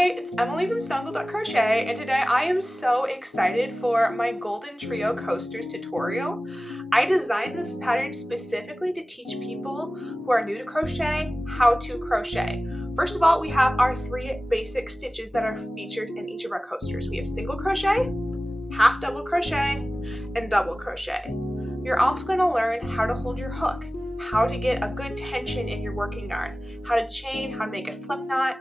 Hey, it's Emily from Single Crochet, and today I am so excited for my Golden Trio Coasters tutorial. I designed this pattern specifically to teach people who are new to crochet how to crochet. First of all, we have our 3 basic stitches that are featured in each of our coasters. We have single crochet, half double crochet, and double crochet. You're also going to learn how to hold your hook, how to get a good tension in your working yarn, how to chain, how to make a slip knot,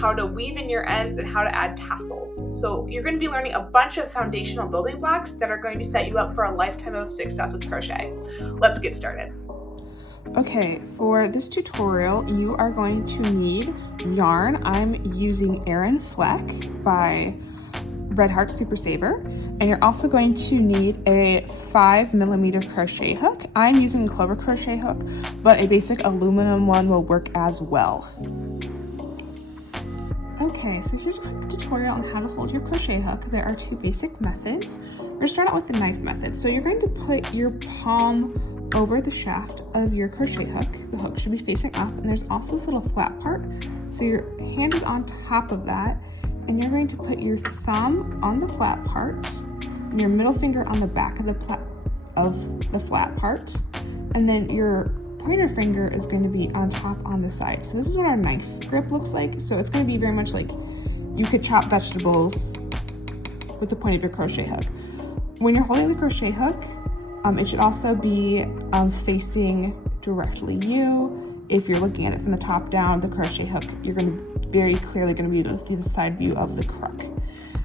how to weave in your ends, and how to add tassels. So you're going to be learning a bunch of foundational building blocks that are going to set you up for a lifetime of success with crochet. Let's get started. Okay, for this tutorial, you are going to need yarn. I'm using Aran Fleck by Red Heart Super Saver, and you're also going to need a 5mm crochet hook. I'm using a clover crochet hook, but a basic aluminum one will work as well. Okay, so here's a quick tutorial on how to hold your crochet hook. There are 2 basic methods. We're going to start out with the knife method. So you're going to put your palm over the shaft of your crochet hook. The hook should be facing up, and there's also this little flat part. So your hand is on top of that, and you're going to put your thumb on the flat part and your middle finger on the back of the flat part, and then your pointer finger is going to be on top on the side. So this is what our knife grip looks like. So it's going to be very much like you could chop vegetables with the point of your crochet hook. When you're holding the crochet hook, it should also be facing directly you. If you're looking at it from the top down, the crochet hook, you're going to very clearly going to be able to see the side view of the crook.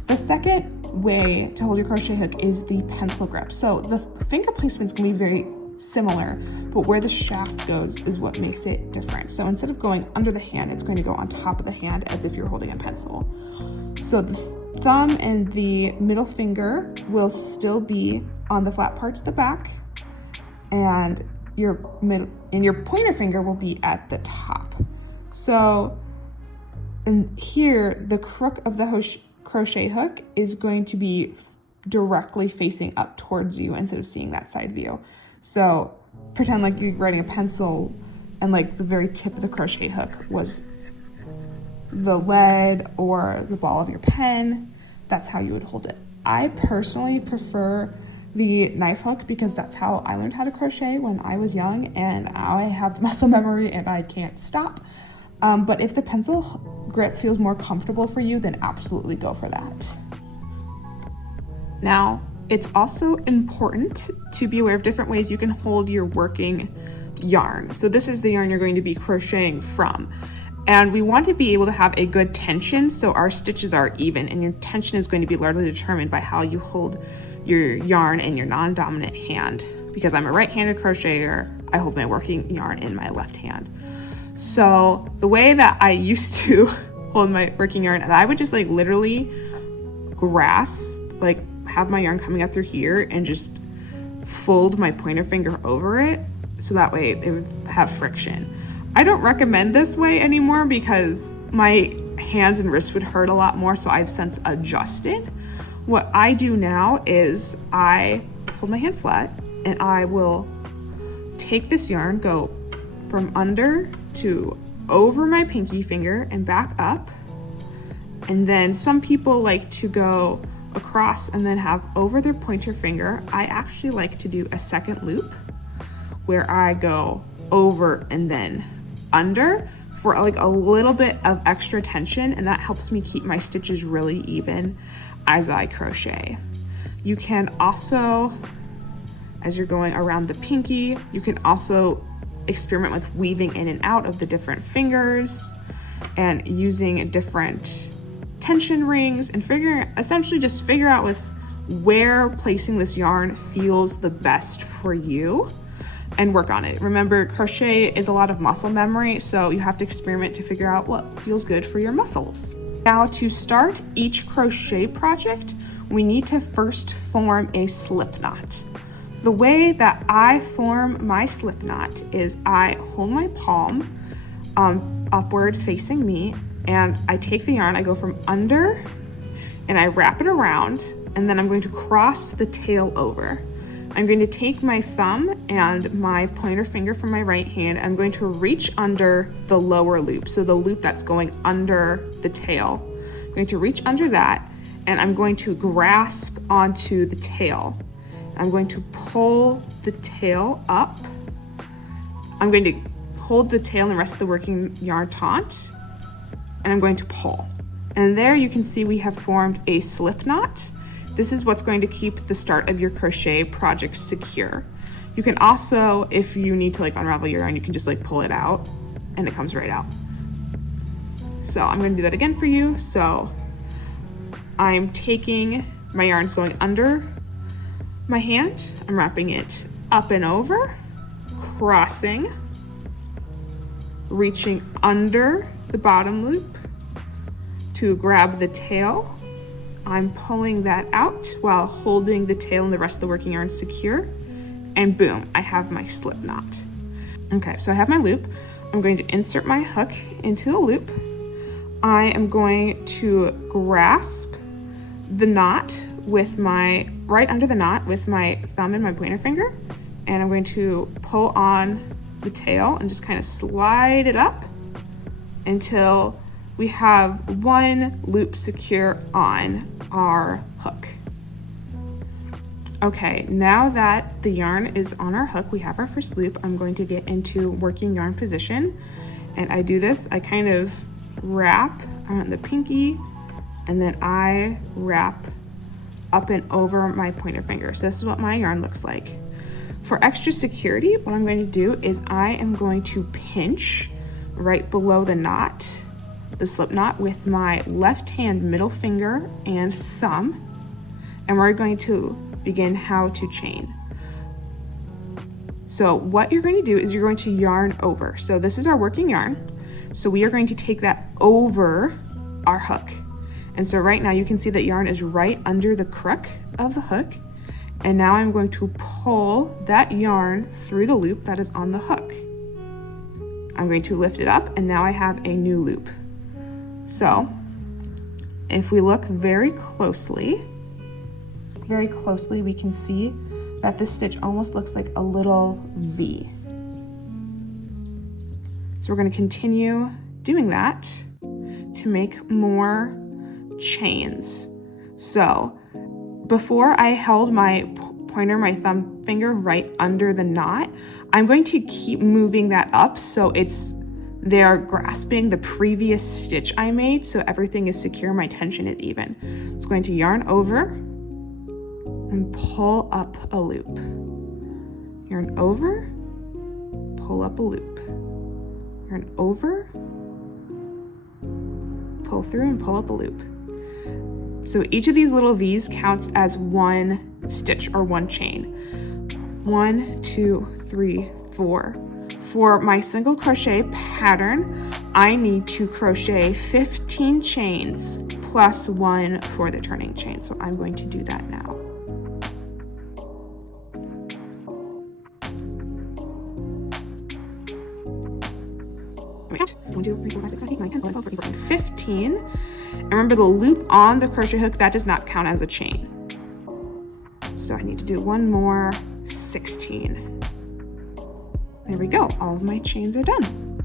The second way to hold your crochet hook is the pencil grip. So the finger placement is going to be very similar, but where the shaft goes is what makes it different. So instead of going under the hand, it's going to go on top of the hand as if you're holding a pencil. So the thumb and the middle finger will still be on the flat parts of the back, and your pointer finger will be at the top. So and here, the crook of the crochet hook is going to be directly facing up towards you instead of seeing that side view. So pretend like you're writing a pencil and like the very tip of the crochet hook was the lead or the ball of your pen. That's how you would hold it. I personally prefer the knife hook because that's how I learned how to crochet when I was young, and I have the muscle memory and I can't stop. But if the pencil grip feels more comfortable for you, then absolutely go for that. Now, it's also important to be aware of different ways you can hold your working yarn. So this is the yarn you're going to be crocheting from. And we want to be able to have a good tension so our stitches are even, and your tension is going to be largely determined by how you hold your yarn in your non-dominant hand. Because I'm a right-handed crocheter, I hold my working yarn in my left hand. So the way that I used to hold my working yarn, and I would just like literally have my yarn coming up through here and just fold my pointer finger over it so that way it would have friction. I don't recommend this way anymore because my hands and wrists would hurt a lot more, so I've since adjusted. What I do now is I hold my hand flat and I will take this yarn, go from under to over my pinky finger and back up. And then some people like to go across and then have over their pointer finger. I actually like to do a second loop where I go over and then under for like a little bit of extra tension, and that helps me keep my stitches really even as I crochet. You can also, as you're going around the pinky, you can also experiment with weaving in and out of the different fingers and using different tension rings and essentially just figure out with where placing this yarn feels the best for you and work on it. Remember, crochet is a lot of muscle memory, so you have to experiment to figure out what feels good for your muscles. Now, to start each crochet project, we need to first form a slip knot. The way that I form my slip knot is I hold my palm upward facing me, and I take the yarn, I go from under and I wrap it around, and then I'm going to cross the tail over. I'm going to take my thumb and my pointer finger from my right hand. I'm going to reach under the lower loop, so the loop that's going under the tail. I'm going to reach under that, and I'm going to grasp onto the tail. I'm going to pull the tail up. I'm going to hold the tail and the rest of the working yarn taut, and I'm going to pull. And there you can see we have formed a slip knot. This is what's going to keep the start of your crochet project secure. You can also, if you need to like unravel your yarn, you can just like pull it out and it comes right out. So I'm going to do that again for you. So I'm taking my yarn's going under my hand. I'm wrapping it up and over, crossing, reaching under the bottom loop to grab the tail. I'm pulling that out while holding the tail and the rest of the working yarn secure, and boom, I have my slip knot. Okay, so I have my loop. I'm going to insert my hook into the loop. I am going to grasp the knot with right under the knot with my thumb and my pointer finger, and I'm going to pull on the tail and just kind of slide it up until we have one loop secure on our hook. Okay, now that the yarn is on our hook, we have our first loop, I'm going to get into working yarn position. And I do this, I kind of wrap on the pinky, and then I wrap up and over my pointer finger. So this is what my yarn looks like. For extra security, what I'm going to do is I am going to pinch right below the knot, the slip knot, with my left hand middle finger and thumb, and we're going to begin how to chain. So what you're going to do is you're going to yarn over. So this is our working yarn. So we are going to take that over our hook. And so right now you can see that yarn is right under the crook of the hook. And now I'm going to pull that yarn through the loop that is on the hook. I'm going to lift it up, and now I have a new loop. So if we look very closely, we can see that this stitch almost looks like a little V. So we're going to continue doing that to make more chains. So before I held my pointer, my thumb finger right under the knot, I'm going to keep moving that up so they're grasping the previous stitch I made, so everything is secure, my tension is even. It's going to yarn over and pull up a loop. Yarn over, pull up a loop. Yarn over, pull through and pull up a loop. So each of these little V's counts as one stitch or one chain. 1, 2, 3, 4. For my single crochet pattern, I need to crochet 15 chains plus 1 for the turning chain. So I'm going to do that now. Wait, 1, 2, 3, 4, 5, 6, 7, 8, 9, 10, 11, 12, 13, 14, 15. And remember, the loop on the crochet hook, that does not count as a chain. So I need to do one more, 16. There we go, all of my chains are done.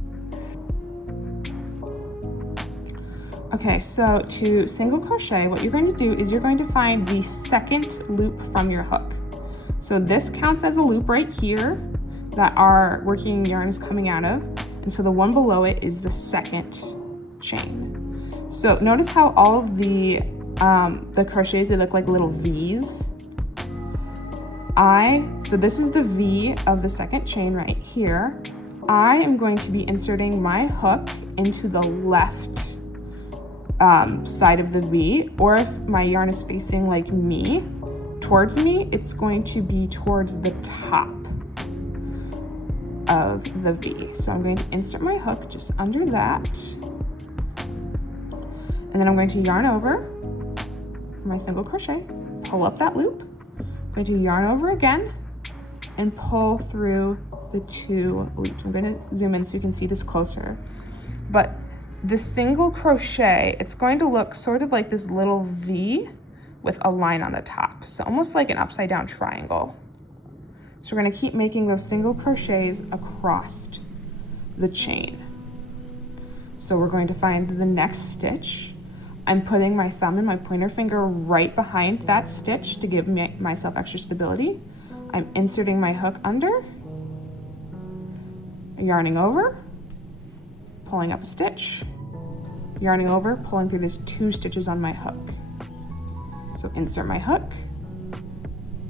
Okay, so to single crochet, what you're going to do is you're going to find the second loop from your hook. So this counts as a loop right here that our working yarn is coming out of. And so the one below it is the second chain. So notice how all of the crochets, they look like little V's. So this is the V of the second chain right here. I am going to be inserting my hook into the left side of the V, or if my yarn is facing like me, towards me, it's going to be towards the top of the V. So I'm going to insert my hook just under that. And then I'm going to yarn over for my single crochet, pull up that loop. I'm going to yarn over again and pull through the 2 loops. I'm going to zoom in so you can see this closer. But the single crochet, it's going to look sort of like this little V with a line on the top. So almost like an upside down triangle. So we're going to keep making those single crochets across the chain. So we're going to find the next stitch. I'm putting my thumb and my pointer finger right behind that stitch to give myself extra stability. I'm inserting my hook under, yarning over, pulling up a stitch, yarning over, pulling through these 2 stitches on my hook. So insert my hook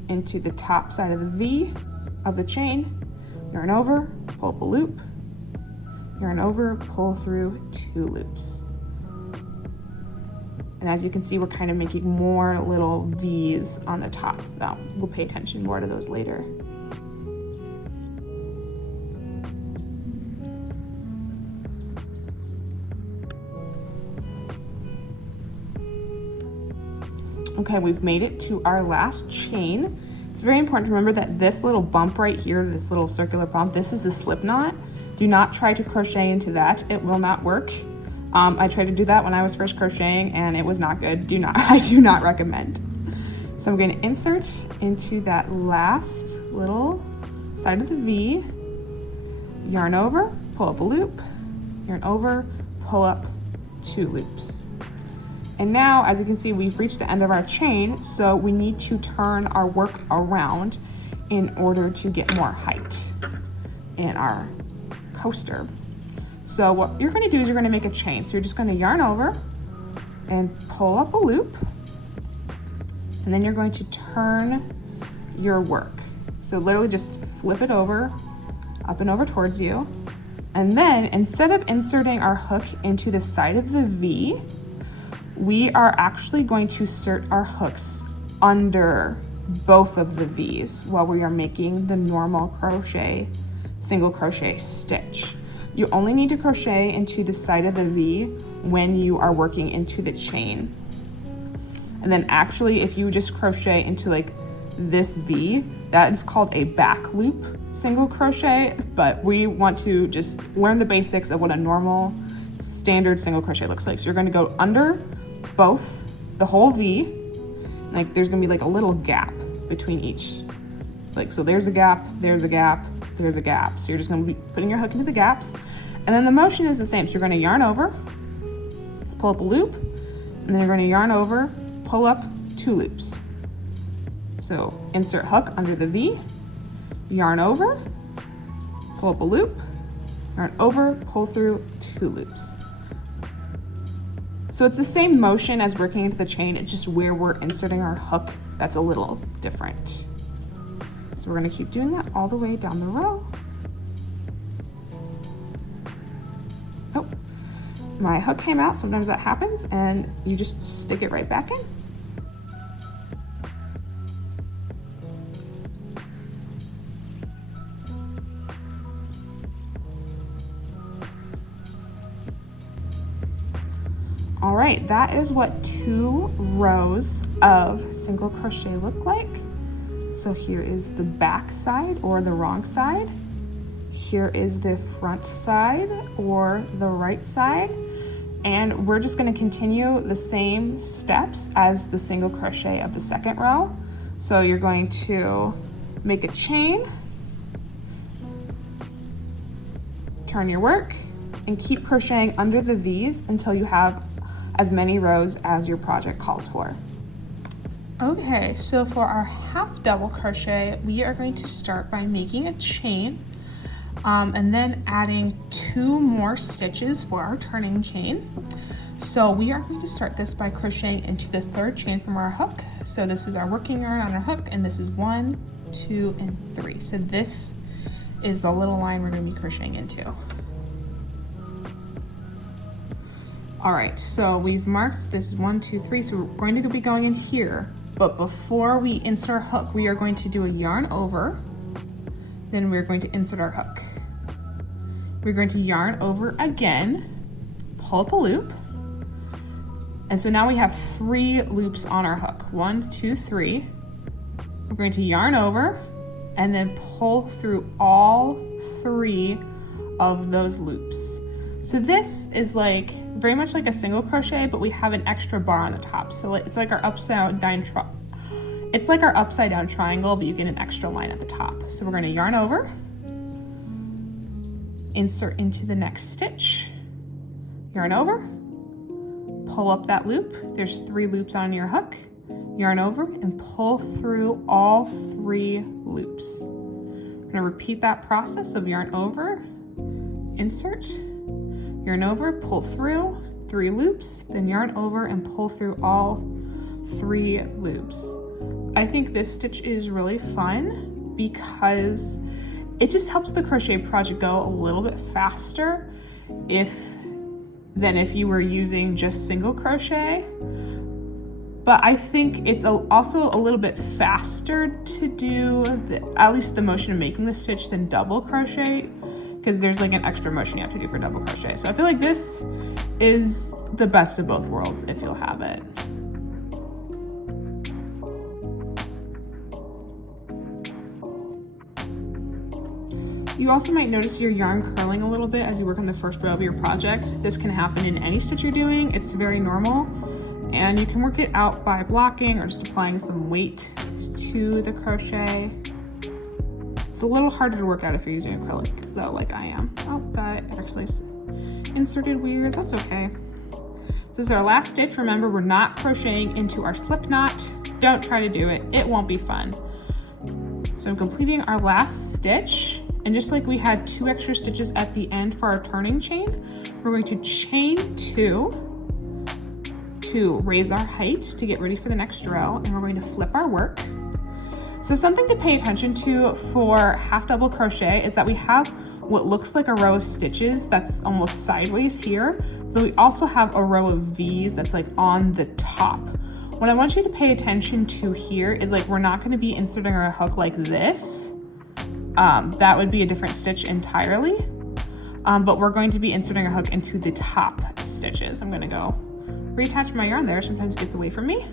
into the top side of the V of the chain, yarn over, pull up a loop, yarn over, pull through 2 loops. And as you can see, we're kind of making more little V's on the top. Now, we'll pay attention more to those later. Okay, we've made it to our last chain. It's very important to remember that this little bump right here, this little circular bump, this is the slip knot. Do not try to crochet into that. It will not work. I tried to do that when I was first crocheting and it was not good. I do not recommend. So I'm going to insert into that last little side of the V, yarn over, pull up a loop, yarn over, pull up 2 loops. And now, as you can see, we've reached the end of our chain, so we need to turn our work around in order to get more height in our coaster. So what you're going to do is you're going to make a chain. So you're just going to yarn over and pull up a loop, and then you're going to turn your work. So literally just flip it over, up and over towards you. And then instead of inserting our hook into the side of the V, we are actually going to insert our hooks under both of the V's while we are making the normal crochet, single crochet stitch. You only need to crochet into the side of the V when you are working into the chain. And then actually, if you just crochet into like this V, that is called a back loop single crochet, but we want to just learn the basics of what a normal standard single crochet looks like. So you're going to go under both, the whole V, like there's going to be like a little gap between each. Like, so there's a gap, there's a gap, there's a gap. So you're just going to be putting your hook into the gaps. And then the motion is the same. So you're going to yarn over, pull up a loop, and then you're going to yarn over, pull up 2 loops. So insert hook under the V, yarn over, pull up a loop, yarn over, pull through 2 loops. So it's the same motion as working into the chain, it's just where we're inserting our hook that's a little different. So we're going to keep doing that all the way down the row. Oh, my hook came out. Sometimes that happens, and you just stick it right back in. All right, that is what 2 rows of single crochet look like. So here is the back side or the wrong side. Here is the front side or the right side. And we're just going to continue the same steps as the single crochet of the second row. So you're going to make a chain, turn your work, and keep crocheting under the V's until you have as many rows as your project calls for. Okay, so for our half double crochet, we are going to start by making a chain and then adding 2 more stitches for our turning chain. So we are going to start this by crocheting into the 3rd chain from our hook. So this is our working yarn on our hook, and this is 1, 2, and 3. So this is the little line we're going to be crocheting into. All right, so we've marked this 1, 2, 3, so we're going to be going in here. But before we insert our hook, we are going to do a yarn over, then we're going to insert our hook. We're going to yarn over again, pull up a loop, and so now we have 3 loops on our hook. 1, 2, 3. We're going to yarn over and then pull through all 3 of those loops. So this is like very much like a single crochet, but we have an extra bar on the top. So it's like our upside down triangle, but you get an extra line at the top. So we're going to yarn over, insert into the next stitch, yarn over, pull up that loop. There's 3 loops on your hook, yarn over and pull through all 3 loops. I'm gonna repeat that process of yarn over, insert, yarn over, pull through 3 loops, then yarn over and pull through all 3 loops. I think this stitch is really fun because it just helps the crochet project go a little bit faster than if you were using just single crochet. But I think it's also a little bit faster to do, at least the motion of making the stitch, than double crochet, because there's like an extra motion you have to do for double crochet. So I feel like this is the best of both worlds if you'll have it. You also might notice your yarn curling a little bit as you work on the first row of your project. This can happen in any stitch you're doing. It's very normal, and you can work it out by blocking or just applying some weight to the crochet. It's a little harder to work out if you're using acrylic though, like I am. Oh, that actually inserted weird, that's okay. This is our last stitch. Remember, we're not crocheting into our slip knot. Don't try to do it, it won't be fun. So I'm completing our last stitch. And just like we had 2 extra stitches at the end for our turning chain, we're going to chain 2 to raise our height to get ready for the next row, and we're going to flip our work. So something to pay attention to for half double crochet is that we have what looks like a row of stitches that's almost sideways here, but we also have a row of V's that's like on the top. What I want you to pay attention to here is like we're not going to be inserting our hook like this. That would be a different stitch entirely, but we're going to be inserting our hook into the top stitches. I'm going to go reattach my yarn there, sometimes it gets away from me.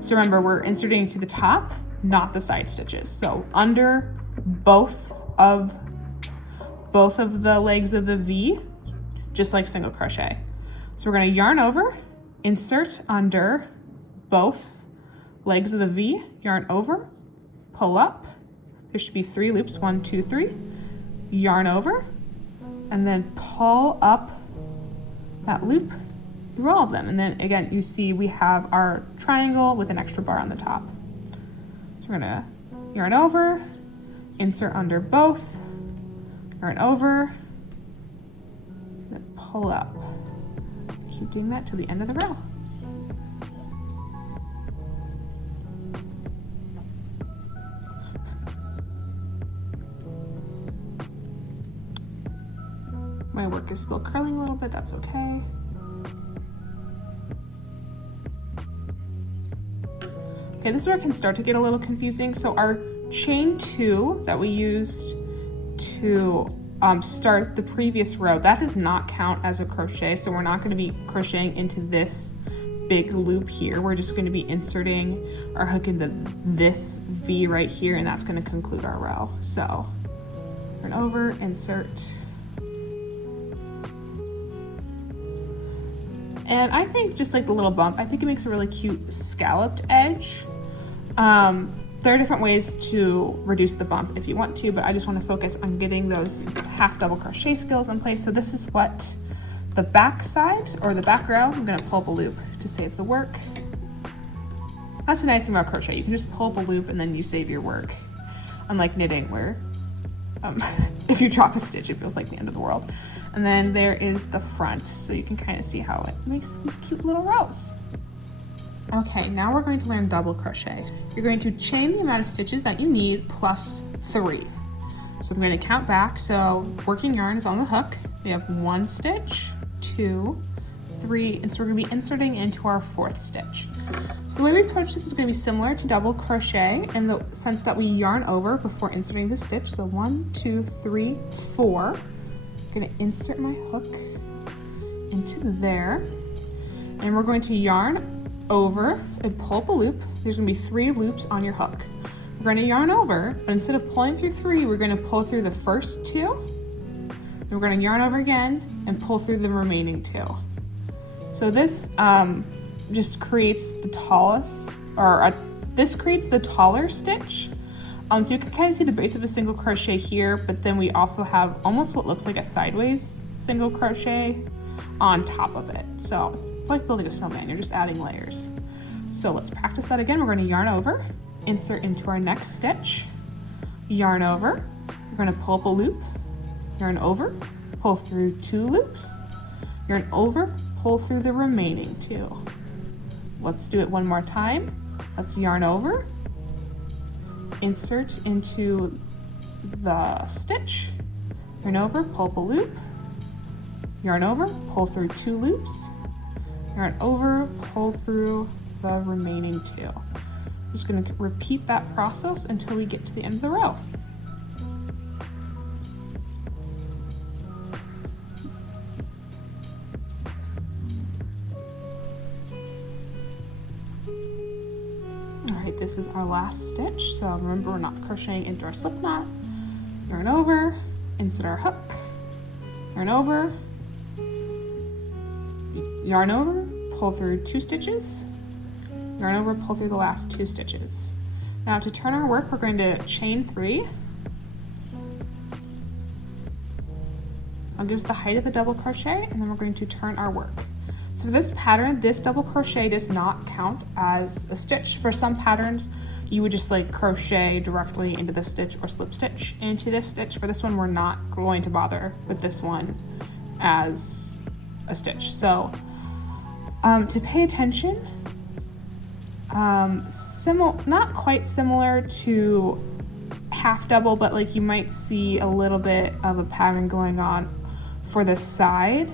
So remember, we're inserting to the top, not the side stitches. So under both of the legs of the V, just like single crochet. So we're going to yarn over, insert under both legs of the V, yarn over, pull up. There should be 3 loops, 1, 2, 3, yarn over, and then pull up that loop through all of them. And then again, you see we have our triangle with an extra bar on the top. So we're gonna yarn over, insert under both, yarn over, and then pull up. Keep doing that to the end of the row. My work is still curling a little bit, that's okay. Okay, this is where it can start to get a little confusing. So our chain 2 that we used to start the previous row, that does not count as a crochet. So we're not going to be crocheting into this big loop here. We're just going to be inserting our hook into this V right here, and that's going to conclude our row. So turn over, insert. And I think just like the little bump, I think it makes a really cute scalloped edge. There are different ways to reduce the bump if you want to, but I just want to focus on getting those half double crochet skills in place. So this is what the back side or the back row, I'm going to pull up a loop to save the work. That's the nice thing about crochet. You can just pull up a loop and then you save your work. Unlike knitting where if you drop a stitch, it feels like the end of the world. And then there is the front, so you can kind of see how it makes these cute little rows. Okay, now we're going to learn double crochet. You're going to chain the amount of stitches that you need plus 3. So I'm going to count back. So working yarn is on the hook. We have 1 stitch, 2, 3, and so we're going to be inserting into our 4th stitch. So the way we approach this is going to be similar to double crochet in the sense that we yarn over before inserting the stitch. So 1, 2, 3, 4. I'm going to insert my hook into there, and we're going to yarn over and pull up a loop. There's going to be 3 loops on your hook. We're going to yarn over, but instead of pulling through 3, we're going to pull through the first 2. Then we're going to yarn over again and pull through the remaining 2. So this just creates the tallest, this creates the taller stitch. So you can kind of see the base of a single crochet here, but then we also have almost what looks like a sideways single crochet on top of it. So it's like building a snowman, you're just adding layers. So let's practice that again. We're going to yarn over, insert into our next stitch, yarn over, we're going to pull up a loop, yarn over, pull through 2 loops, yarn over, pull through the remaining 2. Let's do it one more time. Let's yarn over, insert into the stitch, yarn over, pull up a loop, yarn over, pull through 2 loops, yarn over, pull through the remaining 2. I'm just going to repeat that process until we get to the end of the row. Alright, this is our last stitch, so remember we're not crocheting into our slip knot. Yarn over, insert our hook, yarn over, pull through 2 stitches, yarn over, pull through the last 2 stitches. Now to turn our work, we're going to chain 3. I'll give us the height of the double crochet, and then we're going to turn our work. So for this pattern, this double crochet does not count as a stitch. For some patterns, you would just like crochet directly into the stitch or slip stitch into this stitch. For this one, we're not going to bother with this one as a stitch. So to pay attention, not quite similar to half double, but like you might see a little bit of a pattern going on for the side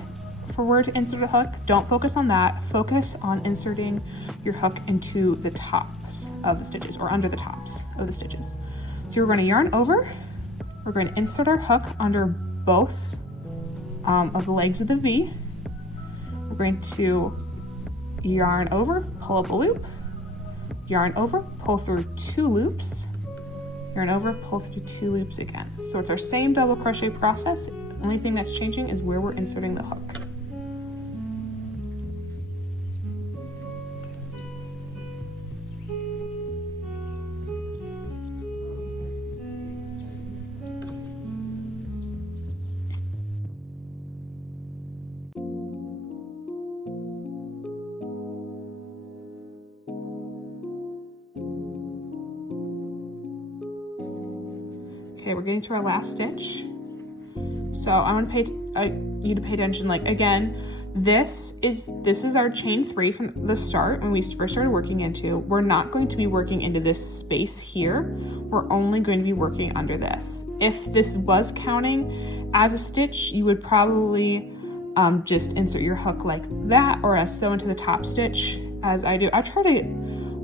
for where to insert a hook. Don't focus on that. Focus on inserting your hook into the tops of the stitches or under the tops of the stitches. So we're going to yarn over. We're going to insert our hook under both of the legs of the V. We're going to yarn over, pull up a loop, yarn over, pull through 2 loops, yarn over, pull through 2 loops again. So it's our same double crochet process. The only thing that's changing is where we're inserting the hook. Okay, we're getting to our last stitch. So I want you to pay attention. Like again, this is our chain 3 from the start when we first started working into. We're not going to be working into this space here. We're only going to be working under this. If this was counting as a stitch, you would probably just insert your hook like that or sew into the top stitch as I do.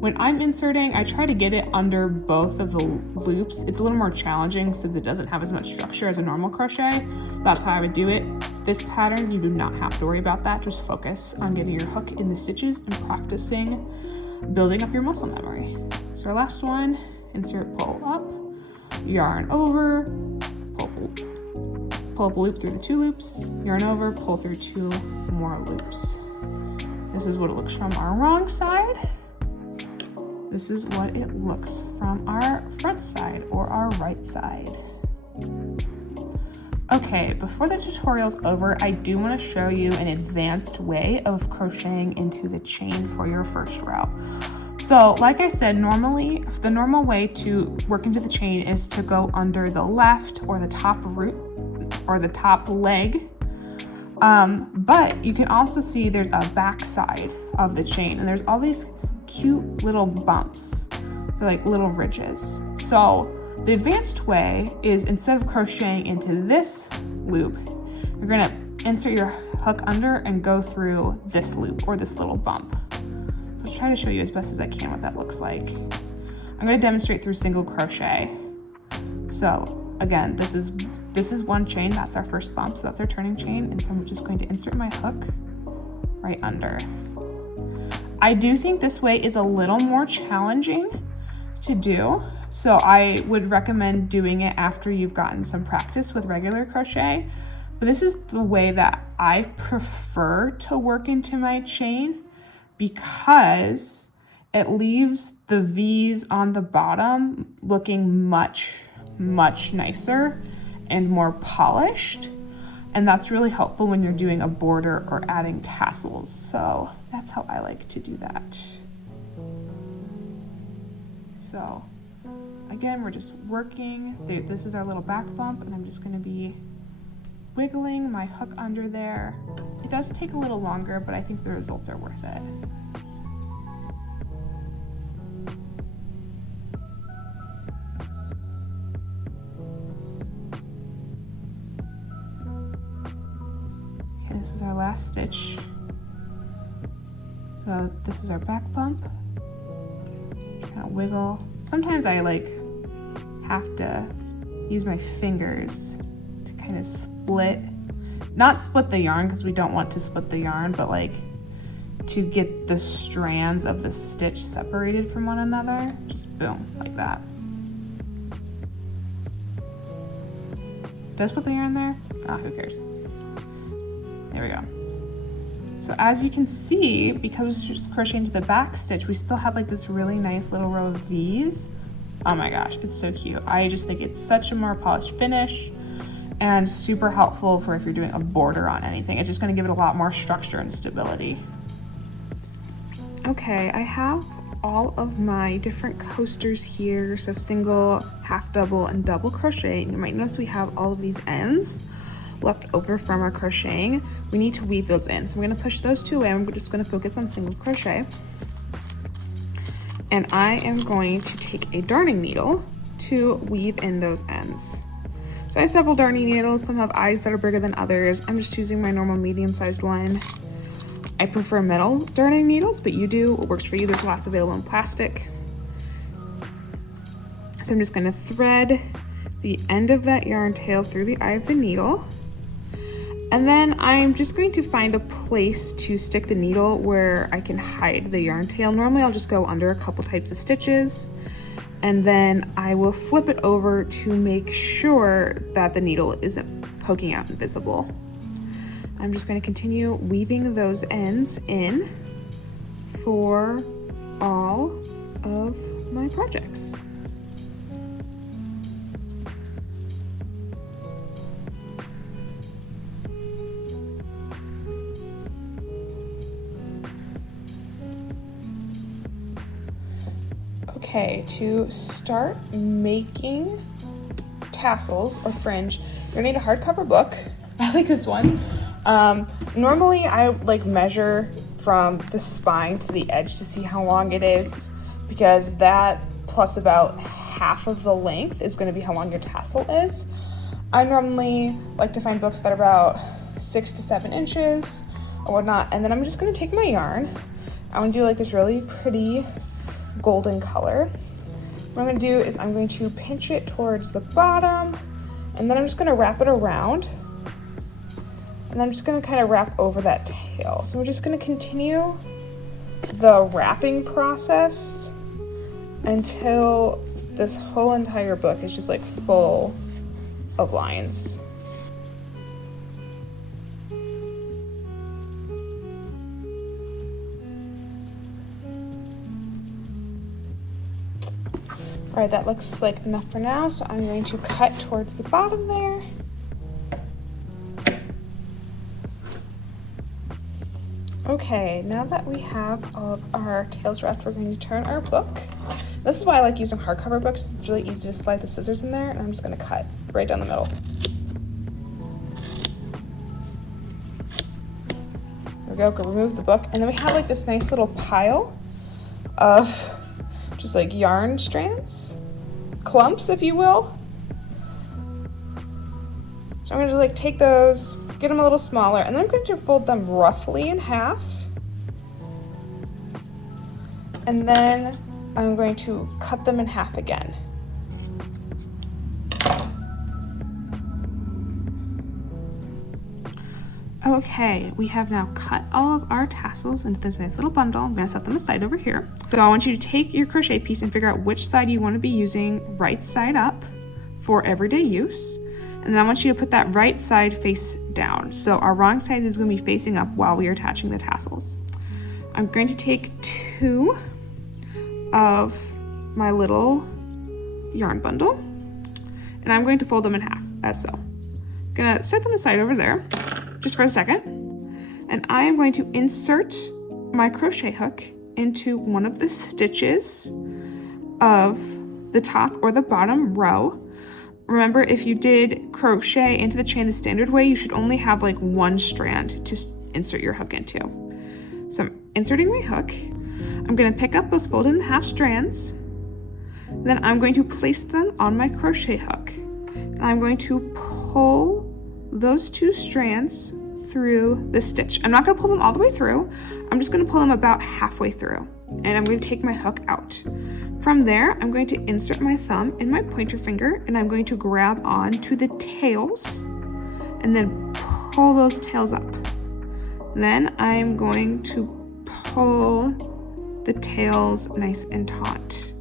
When I'm inserting, I try to get it under both of the loops. It's a little more challenging since it doesn't have as much structure as a normal crochet. That's how I would do it. This pattern, you do not have to worry about that. Just focus on getting your hook in the stitches and practicing building up your muscle memory. So our last one, insert, pull up, yarn over, pull up a loop through the 2 loops, yarn over, pull through 2 more loops. This is what it looks from our wrong side. This is what it looks from our front side or our right side. Okay, before the tutorial's over, I do want to show you an advanced way of crocheting into the chain for your first row. So like I said, normally the normal way to work into the chain is to go under the left or the top root or the top leg. But you can also see there's a back side of the chain and there's all these cute little bumps. They're like little ridges. So the advanced way is instead of crocheting into this loop, you're gonna insert your hook under and go through this loop or this little bump. So I'll try to show you as best as I can what that looks like. I'm gonna demonstrate through single crochet. So again, this is one chain, that's our first bump, so that's our turning chain, and so I'm just going to insert my hook right under. I do think this way is a little more challenging to do, so I would recommend doing it after you've gotten some practice with regular crochet. But this is the way that I prefer to work into my chain because it leaves the V's on the bottom looking much, much nicer and more polished. And that's really helpful when you're doing a border or adding tassels. So that's how I like to do that. So again, we're just working. This is our little back bump, and I'm just gonna be wiggling my hook under there. It does take a little longer, but I think the results are worth it. Okay, this is our last stitch. So this is our back bump. Kind of wiggle. Sometimes I have to use my fingers to kind of not split the yarn because we don't want to split the yarn, but to get the strands of the stitch separated from one another. Just boom, like that. Did I split the yarn there? Ah, who cares? There we go. So as you can see, because we're just crocheting into the back stitch, we still have this really nice little row of V's. Oh my gosh, it's so cute. I just think it's such a more polished finish and super helpful for if you're doing a border on anything. It's just gonna give it a lot more structure and stability. Okay, I have all of my different coasters here. So single, half double, and double crochet. And you might notice we have all of these ends left over from our crocheting. We need to weave those in. So I'm gonna push those two away. I'm just gonna focus on single crochet. And I am going to take a darning needle to weave in those ends. So I have several darning needles. Some have eyes that are bigger than others. I'm just using my normal medium-sized one. I prefer metal darning needles, but you do what works for you. There's lots available in plastic. So I'm just gonna thread the end of that yarn tail through the eye of the needle. And then I'm just going to find a place to stick the needle where I can hide the yarn tail. Normally I'll just go under a couple types of stitches, and then I will flip it over to make sure that the needle isn't poking out and visible. I'm just going to continue weaving those ends in for all of my projects. Okay, to start making tassels or fringe, you're gonna need a hardcover book. I like this one. Normally I measure from the spine to the edge to see how long it is, because that plus about half of the length is gonna be how long your tassel is. I normally like to find books that are about 6 to 7 inches or whatnot, and then I'm just gonna take my yarn. I'm gonna do this really pretty golden color. What I'm going to do is I'm going to pinch it towards the bottom, and then I'm just going to wrap it around, and then I'm just going to kind of wrap over that tail. So we're just going to continue the wrapping process until this whole entire book is just full of lines. All right, that looks like enough for now, so I'm going to cut towards the bottom there. Okay, now that we have all of our tails wrapped, we're going to turn our book. This is why I like using hardcover books. It's really easy to slide the scissors in there, and I'm just going to cut right down the middle. There we go, go remove the book, and then we have this nice little pile of just yarn strands, clumps if you will. So I'm going to take those, get them a little smaller, and then I'm going to fold them roughly in half. And then I'm going to cut them in half again. Okay, we have now cut all of our tassels into this nice little bundle. I'm going to set them aside over here. So I want you to take your crochet piece and figure out which side you want to be using right side up for everyday use. And then I want you to put that right side face down. So our wrong side is going to be facing up while we are attaching the tassels. I'm going to take 2 of my little yarn bundle, and I'm going to fold them in half, as so. Gonna set them aside over there just for a second. And I am going to insert my crochet hook into one of the stitches of the top or the bottom row. Remember, if you did crochet into the chain the standard way, you should only have like one strand to insert your hook into. So I'm inserting my hook. I'm going to pick up those folded in half strands. Then I'm going to place them on my crochet hook. And I'm going to pull those two strands through the stitch. I'm not going to pull them all the way through. I'm just going to pull them about halfway through. And I'm going to take my hook out. From there, I'm going to insert my thumb and my pointer finger, and I'm going to grab on to the tails and then pull those tails up. Then I'm going to pull the tails nice and taut.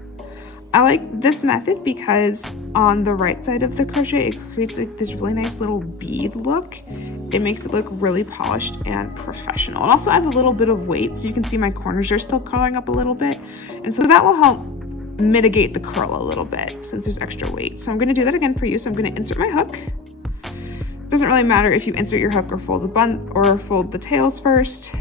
I like this method because on the right side of the crochet, it creates like this really nice little bead look. It makes it look really polished and professional. It also adds a little bit of weight, so you can see my corners are still curling up a little bit. And so that will help mitigate the curl a little bit since there's extra weight. So I'm going to do that again for you. So I'm going to insert my hook. Doesn't really matter if you insert your hook or fold the tails first.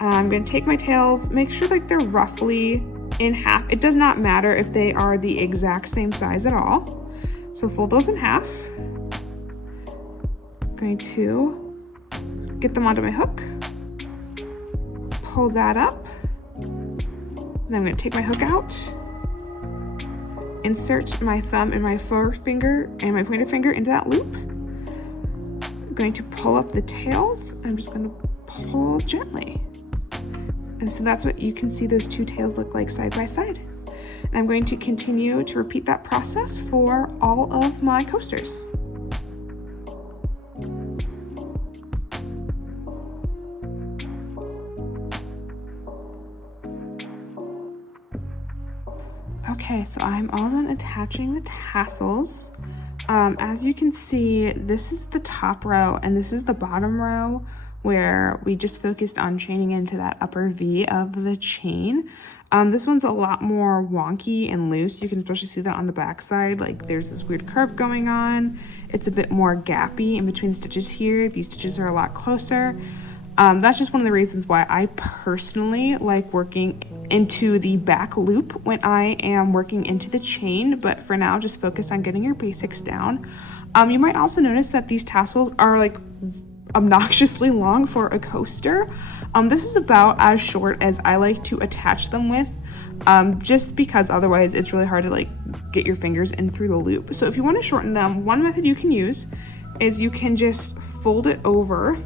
I'm going to take my tails, make sure like they're roughly in half. It does not matter if they are the exact same size at all. So fold those in half. I'm going to get them onto my hook, pull that up. Then I'm going to take my hook out, insert my thumb and my forefinger and my pointer finger into that loop. I'm going to pull up the tails. I'm just going to pull gently. And so that's what you can see those two tails look like side by side. And I'm going to continue to repeat that process for all of my coasters. Okay, so I'm all done attaching the tassels. As you can see, this is the top row and this is the bottom row where we just focused on chaining into that upper V of the chain. This one's a lot more wonky and loose. You can especially see that on the back side, like there's this weird curve going on. It's a bit more gappy in between stitches here. These stitches are a lot closer. That's just one of the reasons why I personally like working into the back loop when I am working into the chain, but for now, just focus on getting your basics down. You might also notice that these tassels are like obnoxiously long for a coaster. This is about as short as I like to attach them with, just because otherwise it's really hard to like get your fingers in through the loop. So if you want to shorten them, one method you can use is you can just fold it over,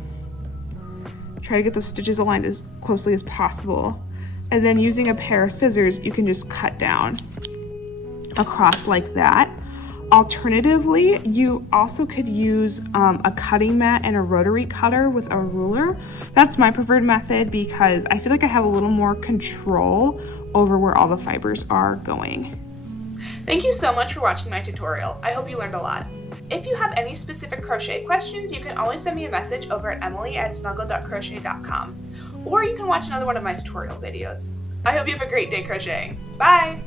try to get those stitches aligned as closely as possible, and then using a pair of scissors you can just cut down across like that. Alternatively, you also could use a cutting mat and a rotary cutter with a ruler. That's my preferred method because I feel like I have a little more control over where all the fibers are going. Thank you so much for watching my tutorial. I hope you learned a lot. If you have any specific crochet questions, you can always send me a message over at emily@snuggle.crochet.com, or you can watch another one of my tutorial videos. I hope you have a great day crocheting. Bye!